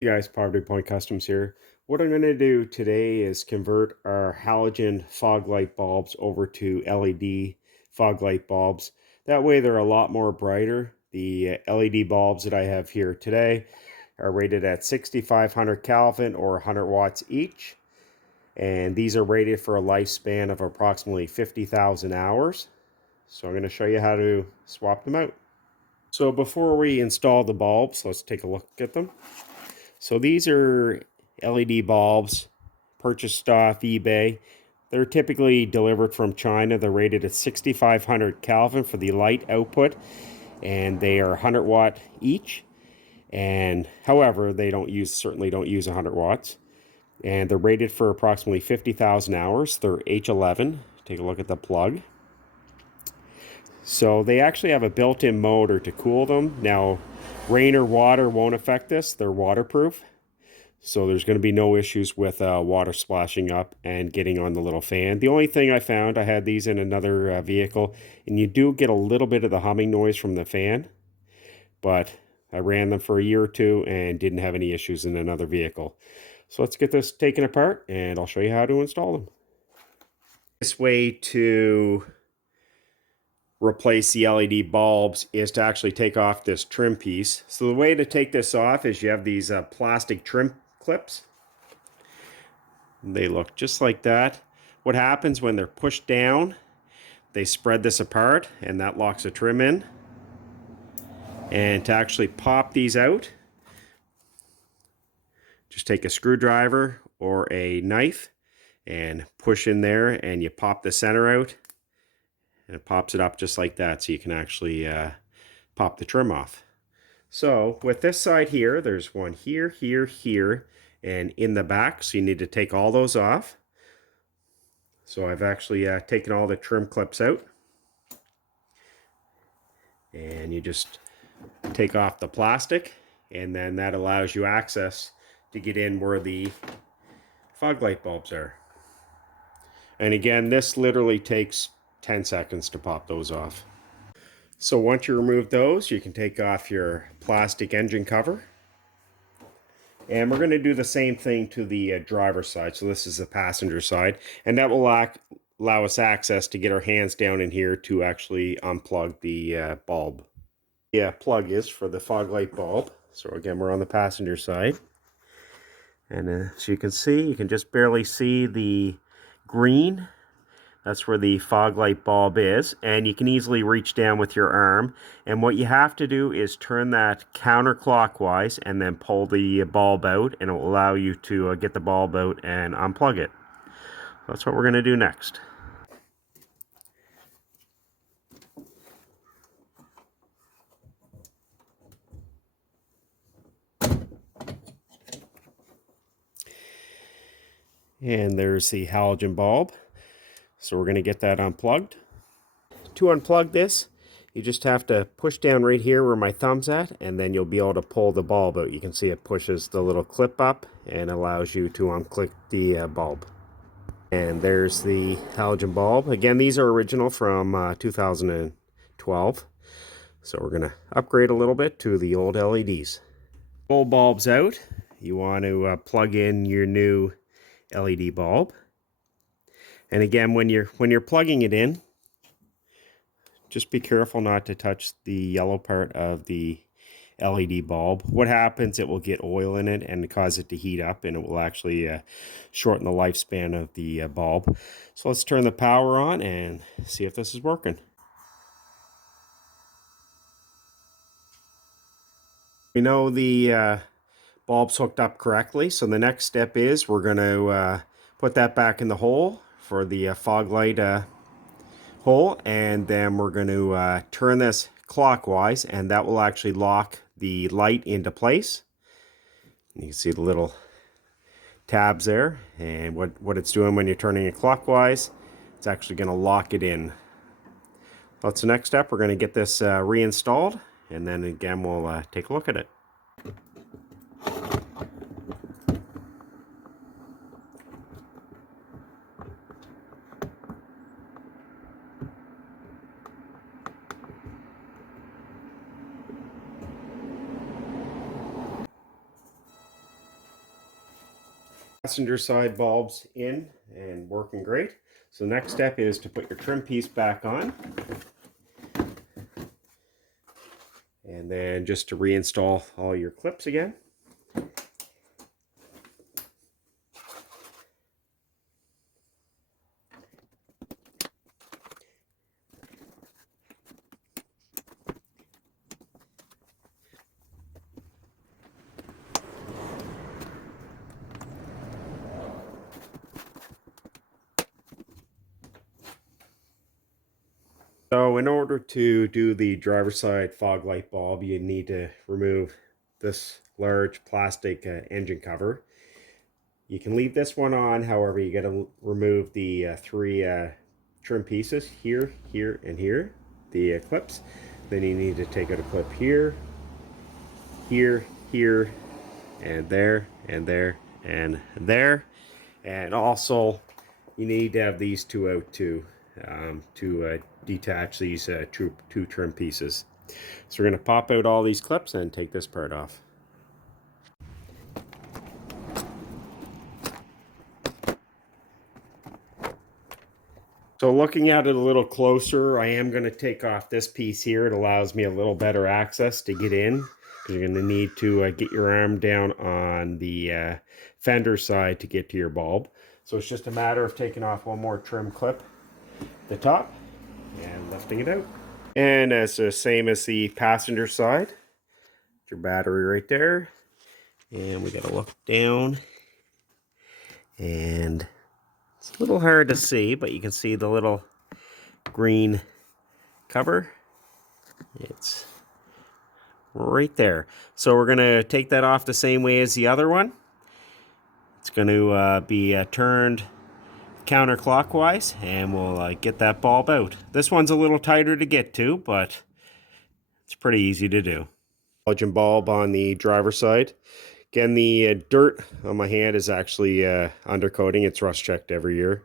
Hey guys, Poverty Point Customs here. What I'm going to do today is convert our halogen fog light bulbs over to LED fog light bulbs. That way they're a lot more brighter. The LED bulbs that I have here today are rated at 6500 Kelvin or 100 watts each. And these are rated for a lifespan of approximately 50,000 hours. So I'm going to show you how to swap them out. So before we install the bulbs, let's take a look at them. So these are LED bulbs purchased off eBay. They're typically delivered from China. They're rated at 6500 Kelvin for the light output, and they are 100 watt each. And however, they certainly don't use 100 watts. And they're rated for approximately 50,000 hours. They're H11. Take a look at the plug. So they actually have a built-in motor to cool them. Now, rain or water won't affect this. They're waterproof. So there's going to be no issues with water splashing up and getting on the little fan. The only thing I found, I had these in another vehicle, and you do get a little bit of the humming noise from the fan. But I ran them for a year or two and didn't have any issues in another vehicle. So let's get this taken apart, and I'll show you how to install them. This way to replace the LED bulbs is to actually take off this trim piece. So the way to take this off is you have these plastic trim clips. They look just like that. What happens when they're pushed down, they spread this apart and that locks the trim in. And to actually pop these out, just take a screwdriver or a knife and push in there, and you pop the center out. And it pops it up just like that, so you can actually pop the trim off. So with this side here, there's one here, here, here, and in the back, so you need to take all those off. So I've actually taken all the trim clips out. And you just take off the plastic, and then that allows you access to get in where the fog light bulbs are. And again, this literally takes 10 seconds to pop those off. So once you remove those, you can take off your plastic engine cover. And we're going to do the same thing to the driver's side. So this is the passenger side. And that will allow us access to get our hands down in here to actually unplug the bulb. The plug is for the fog light bulb. So again, we're on the passenger side. And as you can see, you can just barely see the green. That's where the fog light bulb is, and you can easily reach down with your arm. And what you have to do is turn that counterclockwise and then pull the bulb out, and it will allow you to get the bulb out and unplug it. That's what we're going to do next. And there's the halogen bulb. So we're going to get that unplugged. To unplug this, you just have to push down right here where my thumb's at, and then you'll be able to pull the bulb out. You can see it pushes the little clip up and allows you to unclick the bulb. And there's the halogen bulb. Again, these are original from 2012. So we're going to upgrade a little bit to the old LEDs. Pull bulbs out. You want to plug in your new LED bulb. And again, when you're plugging it in, just be careful not to touch the yellow part of the LED bulb. What happens, it will get oil in it and cause it to heat up, and it will actually shorten the lifespan of the bulb. So let's turn the power on and see if this is working. We know the bulb's hooked up correctly, so the next step is we're going to put that back in the hole for the fog light hole, and then we're going to turn this clockwise, and that will actually lock the light into place. You can see the little tabs there, and what it's doing when you're turning it clockwise, it's actually going to lock it in. That's the next step. We're going to get this reinstalled, and then again we'll take a look at it. Passenger side bulbs in and working great. So the next step is to put your trim piece back on. And then just to reinstall all your clips again. So in order to do the driver's side fog light bulb, you need to remove this large plastic engine cover. You can leave this one on, however, you got to remove the three trim pieces here, here, and here, the clips. Then you need to take out a clip here, here, here, and there, and there, and there. And also, you need to have these two out too, to detach these two trim pieces. So we're going to pop out all these clips and take this part off. So looking at it a little closer, I am going to take off this piece here. It allows me a little better access to get in. You're going to need to get your arm down on the fender side to get to your bulb. So it's just a matter of taking off one more trim clip at the top and lifting it out. And as the same as the passenger side, your battery right there. And we got to look down. And it's a little hard to see, but you can see the little green cover. It's right there. So we're going to take that off the same way as the other one. It's going to be turned counterclockwise, and we'll get that bulb out. This one's a little tighter to get to, but it's pretty easy to do. Halogen bulb on the driver's side. Again, the dirt on my hand is actually undercoating. It's rust checked every year.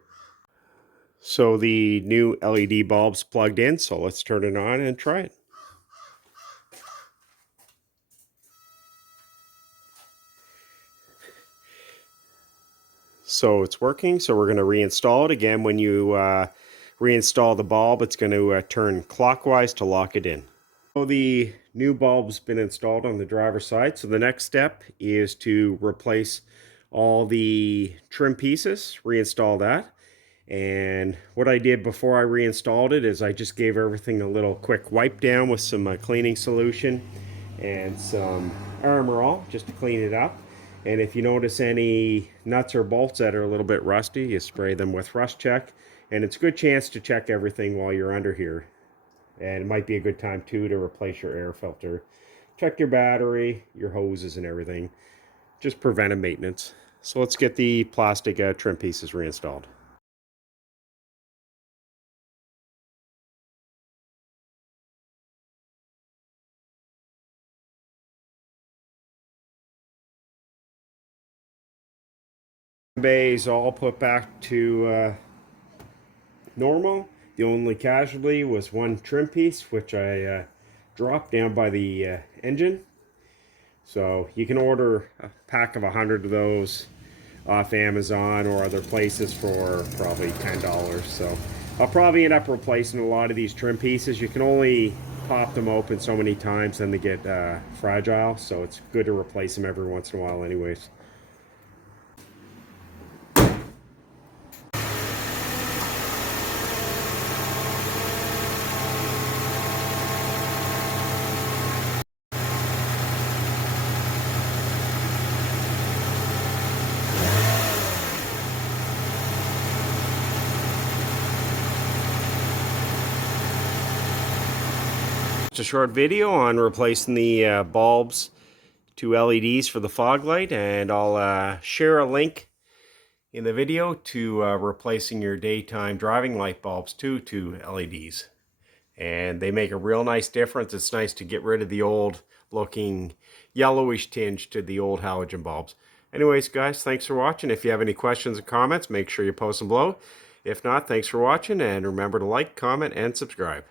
So the new LED bulb's plugged in, so let's turn it on and try it. So it's working, so we're going to reinstall it. Again, when you reinstall the bulb, it's going to turn clockwise to lock it in. So the new bulb's been installed on the driver's side, so the next step is to replace all the trim pieces, reinstall that. And what I did before I reinstalled it is I just gave everything a little quick wipe down with some cleaning solution and some Armor All just to clean it up. And if you notice any nuts or bolts that are a little bit rusty, you spray them with Rust Check. And it's a good chance to check everything while you're under here. And it might be a good time too to replace your air filter. Check your battery, your hoses and everything. Just preventive maintenance. So let's get the plastic trim pieces reinstalled. Bays all put back to normal. The only casualty was one trim piece, which I dropped down by the engine. So you can order a pack of 100 of those off Amazon or other places for probably $10. So I'll probably end up replacing a lot of these trim pieces. You can only pop them open so many times and they get fragile, so it's good to replace them every once in a while anyways. Just a short video on replacing the bulbs to LEDs for the fog light, and I'll share a link in the video to replacing your daytime driving light bulbs to LEDs. And they make a real nice difference. It's nice to get rid of the old looking yellowish tinge to the old halogen bulbs. Anyways, guys, thanks for watching. If you have any questions or comments, make sure you post them below. If not, thanks for watching, and remember to like, comment, and subscribe.